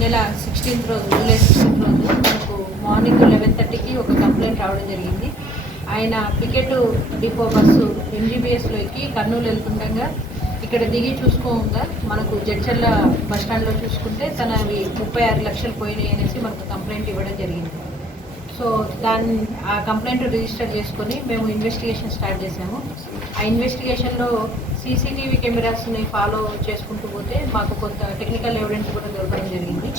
నెల సిక్స్టీన్త్ రోజు July sixteenth రోజు మనకు మార్నింగ్ లెవెన్ థర్టీకి ఒక కంప్లైంట్ రావడం జరిగింది. ఆయన పికెట్ డిపో బస్సు ఎంజీబీఎస్లో ఎక్కి కర్నూలు వెళ్తుండగా ఇక్కడ దిగి చూసుకోగా మనకు జడ్చర్ల బస్ స్టాండ్లో చూసుకుంటే తన అవి ముప్పై ఆరు లక్షలు పోయినాయి అనేసి మనకు కంప్లైంట్ ఇవ్వడం జరిగింది. సో దాన్ని ఆ కంప్లైంట్ రిజిస్టర్ చేసుకొని మేము ఇన్వెస్టిగేషన్ స్టార్ట్ చేసాము ఆ ఇన్వెస్టిగేషన్లో సీసీటీవీ కెమెరాస్ని ఫాలో చేసుకుంటూ పోతే మాకు కొంత టెక్నికల్ ఎవిడెన్స్ కూడా దొరకడం జరిగింది.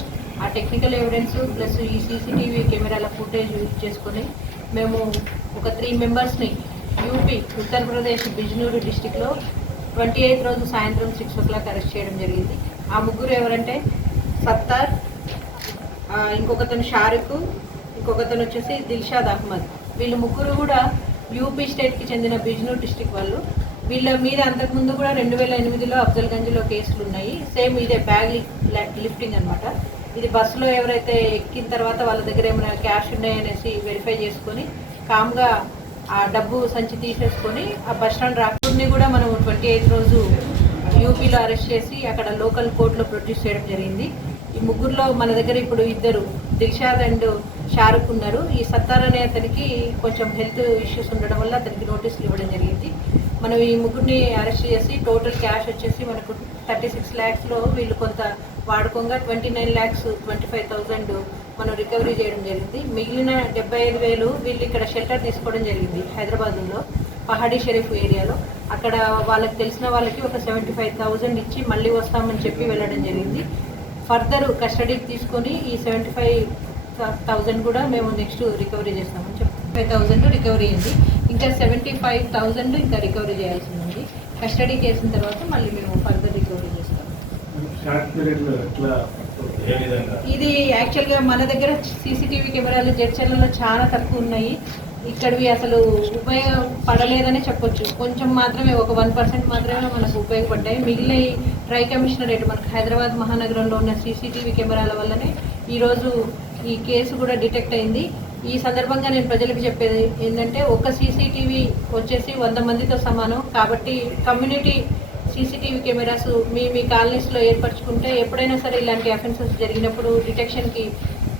ఆ టెక్నికల్ ఎవిడెన్స్ ప్లస్ ఈ సీసీటీవీ కెమెరాల ఫుటేజ్ యూజ్ చేసుకొని మేము ఒక త్రీ మెంబర్స్ని యూపీ ఉత్తరప్రదేశ్ బిజ్నూరు డిస్టిక్లో ట్వంటీ ఎయిత్ రోజు సాయంత్రం సిక్స్ ఓ క్లాక్ అరెస్ట్ చేయడం జరిగింది. ఆ ముగ్గురు ఎవరంటే సత్తార్ ఇంకొకతను షారుఖ్ ఇంకొకతను వచ్చేసి దిల్షాద్ అహ్మద్. వీళ్ళు ముగ్గురు కూడా యూపీ స్టేట్కి చెందిన బిజ్నూర్ డిస్టిక్ వాళ్ళు. వీళ్ళ మీద అంతకుముందు కూడా రెండు వేల ఎనిమిదిలో అఫ్జల్గంజ్లో కేసులు ఉన్నాయి. సేమ్ ఇదే బ్యాగ్ లిఫ్టింగ్ అనమాట ఇది బస్సులో ఎవరైతే ఎక్కిన తర్వాత వాళ్ళ దగ్గర ఏమైనా క్యాష్ ఉన్నాయనేసి వెరిఫై చేసుకొని కామ్గా ఆ డబ్బు సంచి తీసేసుకొని ఆ బస్ స్టాండ్ రాకుండా కూడా మనం ట్వంటీ ఎయిత్ రోజు యూపీలో అరెస్ట్ చేసి అక్కడ లోకల్ కోర్టులో ప్రొడ్యూస్ చేయడం జరిగింది. ఈ ముగ్గురులో మన దగ్గర ఇప్పుడు ఇద్దరు దిల్షాద్ అండ్ షారుఖ్ ఉన్నారు. ఈ సత్తార్ అనే అతనికి కొంచెం హెల్త్ ఇష్యూస్ ఉండడం వల్ల అతనికి నోటీసులు ఇవ్వడం జరిగింది. మనం ఈ ముగ్గురిని అరెస్ట్ చేసి టోటల్ క్యాష్ వచ్చేసి మనకు థర్టీ సిక్స్ ల్యాక్స్లో వీళ్ళు కొంత వాడుకోగా twenty nine lakhs twenty five thousand మనం రికవరీ చేయడం జరిగింది. మిగిలిన డెబ్బై ఐదు వేలు వీళ్ళు ఇక్కడ షెల్టర్ తీసుకోవడం జరిగింది హైదరాబాద్లో పహాడీ షరీఫ్ ఏరియాలో. అక్కడ వాళ్ళకి తెలిసిన వాళ్ళకి ఒక సెవెంటీ ఫైవ్ థౌజండ్ ఇచ్చి మళ్ళీ వస్తామని చెప్పి వెళ్ళడం జరిగింది. ఫర్దర్ కస్టడీకి తీసుకొని ఈ సెవెంటీ ఫైవ్ థౌజండ్ కూడా మేము నెక్స్ట్ రికవరీ చేస్తామని చెప్పి ఫైవ్ థౌజండ్ రికవరీ అయింది. ఇంకా సెవెంటీ ఫైవ్ థౌజండ్ ఇంకా రికవరీ చేయాల్సి ఉంది. కస్టడీకి వేసిన తర్వాత మళ్ళీ మేము ఫర్దర్ రికవరీ చేస్తాం. ఇది యాక్చువల్గా మన దగ్గర సీసీటీవీ కెమెరాలు జడ్చర్లలో చాలా తక్కువ ఉన్నాయి. ఇక్కడివి అసలు ఉపయోగపడలేదనే చెప్పొచ్చు. కొంచెం మాత్రమే ఒక వన్ పర్సెంట్ మాత్రమే మనకు ఉపయోగపడ్డాయి. మిగిలిన ఈ ట్రై కమిషనరేట్ మనకు హైదరాబాద్ మహానగరంలో ఉన్న సీసీటీవీ కెమెరాల వల్లనే ఈరోజు ఈ కేసు కూడా డిటెక్ట్ అయింది. ఈ సందర్భంగా నేను ప్రజలకు చెప్పేది ఏంటంటే ఒక సీసీటీవీ వచ్చేసి వంద మందితో సమానం. కాబట్టి కమ్యూనిటీ సీసీటీవీ కెమెరాస్ మీ మీ కాలనీస్లో ఏర్పరచుకుంటే ఎప్పుడైనా సరే ఇలాంటి అఫెన్సెస్ జరిగినప్పుడు డిటెక్షన్కి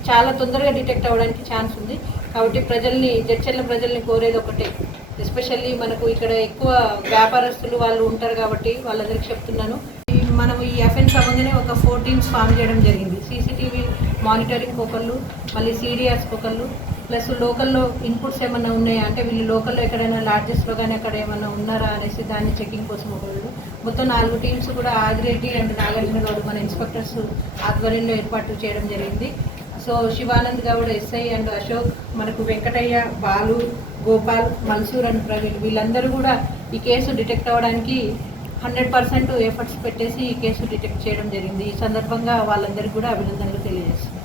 చాలా తొందరగా డిటెక్ట్ అవ్వడానికి ఛాన్స్ ఉంది. కాబట్టి ప్రజల్ని జడ్చర్ల ప్రజల్ని కోరేది ఒకటే. ఎస్పెషల్లీ మనకు ఇక్కడ ఎక్కువ వ్యాపారస్తులు వాళ్ళు ఉంటారు కాబట్టి వాళ్ళందరికీ చెప్తున్నాను. మనం ఈ అఫెన్స్ అవ్వగానే ఒక ఫోర్ టీమ్స్ ఫామ్ చేయడం జరిగింది. సీసీటీవీ మానిటరింగ్ ఒకళ్ళు మళ్ళీ సీరియస్ ఒకళ్ళు ప్లస్ లోకల్లో ఇన్పుట్స్ ఏమైనా ఉన్నాయా? అంటే వీళ్ళు లోకల్లో ఎక్కడైనా లాడ్జెస్లో కానీ అక్కడ ఏమైనా ఉన్నారా అనేసి దాన్ని చెకింగ్ కోసం ఒకళ్ళు. మొత్తం నాలుగు టీమ్స్ కూడా ఆదిరెడ్డి అండ్ నాగార్జున గౌడ్ మన ఇన్స్పెక్టర్స్ ఆధ్వర్యంలో ఏర్పాటు చేయడం జరిగింది. So Shivanand Goud SI and Ashok మనకు వెంకటయ్య బాలు గోపాల్ మల్సూర్ అండ్ ప్రవీణ్ వీళ్ళందరూ కూడా ఈ కేసు డిటెక్ట్ అవ్వడానికి హండ్రెడ్ పర్సెంట్ ఎఫర్ట్స్ పెట్టేసి ఈ కేసు డిటెక్ట్ చేయడం జరిగింది. ఈ సందర్భంగా వాళ్ళందరికీ కూడా అభినందనలు తెలియజేస్తున్నాను